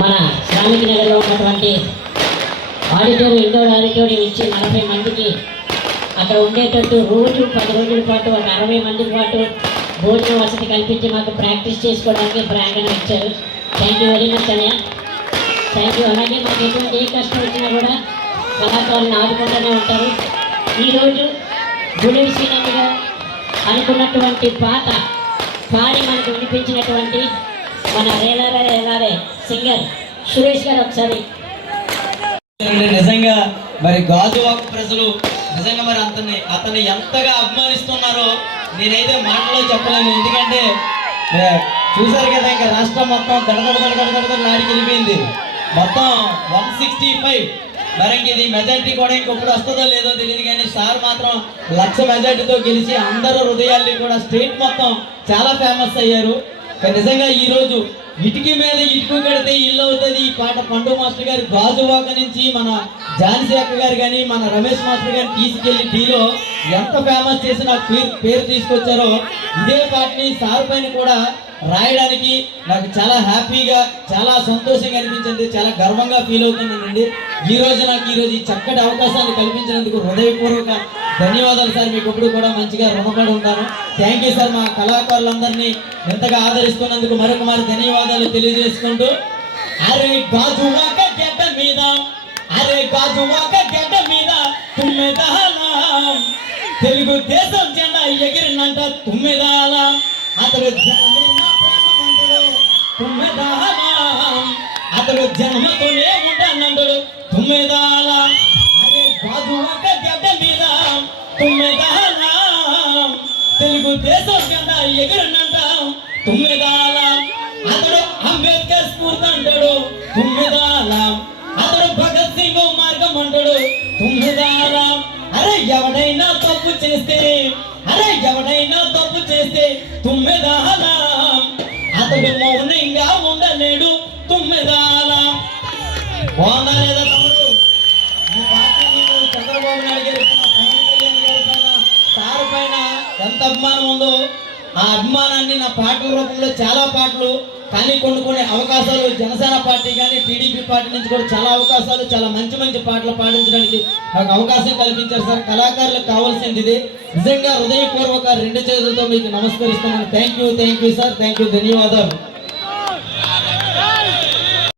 మన శ్రామిక నగర్లో ఉన్నటువంటి ఇండోర్ ఆడిటోరియం ఇచ్చి 40 మందికి అక్కడ ఉండేటట్టు రోజు 10 రోజుల పాటు ఒక 60 మందికి పాటు భోజన వసతి కల్పించి మాకు ప్రాక్టీస్ చేసుకోవడానికి ప్రాంగణం ఇచ్చారు. థ్యాంక్ యూ వెరీ మచ్ అన్నయ్య, థ్యాంక్ యూ. అలాగే మాకు ఎటువంటి ఏ కష్టం వచ్చినా కూడా కళాకారులను ఆదుకుంటూనే ఉంటారు. ఈరోజు గుడివి శ్రీనందిగా అనుకున్నటువంటి పాట పాడి మనకు వినిపించినటువంటి మన రేలారే సింగర్ సురేష్ గారు ఒకసారి. నిజంగా మరి గాజువాక ప్రజలు నిజంగా మరి అతన్ని ఎంతగా అభిమానిస్తున్నారో నేనైతే మాటలో చెప్పలేను. ఎందుకంటే చూసారు కదా, ఇంకా రాష్ట్రం మొత్తం నాడికి వెళ్ళిపోయింది. మొత్తం 165. మరి ఇంక ఇది మెజార్టీ కూడా ఇంకొప్పుడు వస్తుందో లేదో తెలియదు, కానీ సార్ మాత్రం 1,00,000 మెజార్టీతో గెలిచి అందరూ హృదయాల్ని కూడా స్టేట్ మొత్తం చాలా ఫేమస్ అయ్యారు. నిజంగా ఈరోజు ఇటుకి మీద ఇటుకు కడితే ఇల్లు అవుతుంది ఈ పాట పండు మాస్టర్ గారు గాజువాక నుంచి మన ఝాన్సీ అక్క గారు కానీ మన రమేష్ మాస్టర్ గారిని తీసుకెళ్లి టీలో ఎంత ఫేమస్ చేసి నాకు పేరు తీసుకొచ్చారో ఇదే పాటని సార్ పైన కూడా రాయడానికి నాకు చాలా హ్యాపీగా చాలా సంతోషంగా అనిపించింది, చాలా గర్వంగా ఫీల్ అవుతున్నానండి. నాకు ఈ చక్కటి అవకాశాన్ని కల్పించినందుకు హృదయపూర్వక ధన్యవాదాలు సార్. మీకు ఎప్పుడు కూడా మంచిగా రుణపడి ఉంటాను. Thank you sir. మా కళాకారులందరినీ ఎంతగా ఆదరిస్తున్నందుకు మరొకమారి ధన్యవాదాలు తెలియజేసుకుంటూ, అరే గాజువాక గడ్డ మీద తుమ్మెదాల తెలుగు దేశం జెండా ఎగిరినంట తుమ్మెదాల అతడు జన్మతోనే ఉంటానంటాడు తుమ్మెదాల. అరే గాజువాక గడ్డ మీద తుమ్మెదాల తెలుగు దేశం జెండా ఎగిరినంట తుమ్మెదాల. అతడు అంబేద్కర్ స్ఫూర్తి అంటాడు తుమ్మెదాల. అతడు భగత్ సింగ్ మార్గం అంటాడు తుమ్మెదాల. అరే ఎవడైనా తప్పు చేస్తే తుమ్మెదాల. అతడు మౌనంగా ఉండలేడు తుమ్మెదాల. బాగుందా లేదా తమ్ముడు? ఈ పార్టీ చంద్రబాబు నాయుడు గారి పైన, పవన్ కళ్యాణ్ గారి పైన, సార్ పైన ఎంత అభిమానం ఉందో ఆ అభిమానాన్ని నా పాటల రూపంలో చాలా పాటలు, కానీ కొన్ని అవకాశాలు జనసేన పార్టీ కానీ టీడీపీ పార్టీ నుంచి కూడా చాలా అవకాశాలు, చాలా మంచి పాటలు పాడించడానికి నాకు అవకాశం కల్పించారు సార్. కళాకారులకు కావాల్సింది ఇది. నిజంగా హృదయపూర్వక 2 చేతులతో మీకు నమస్కరిస్తున్నాను. Thank you sir, thank you, ధన్యవాదాలు.